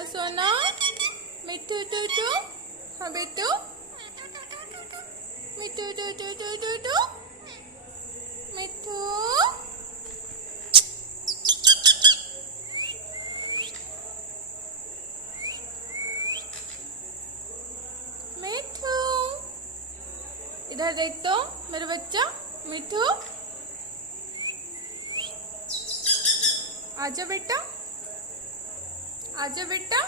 हाँ सोना, मिट्टू टू टू, हाँ बेटू, मिट्टू टू टू टू टू टू, मिट्टू, मिट्टू, इधर देख तो मेरा बच्चा मिट्टू, आजा बेटा, आजा बेटा।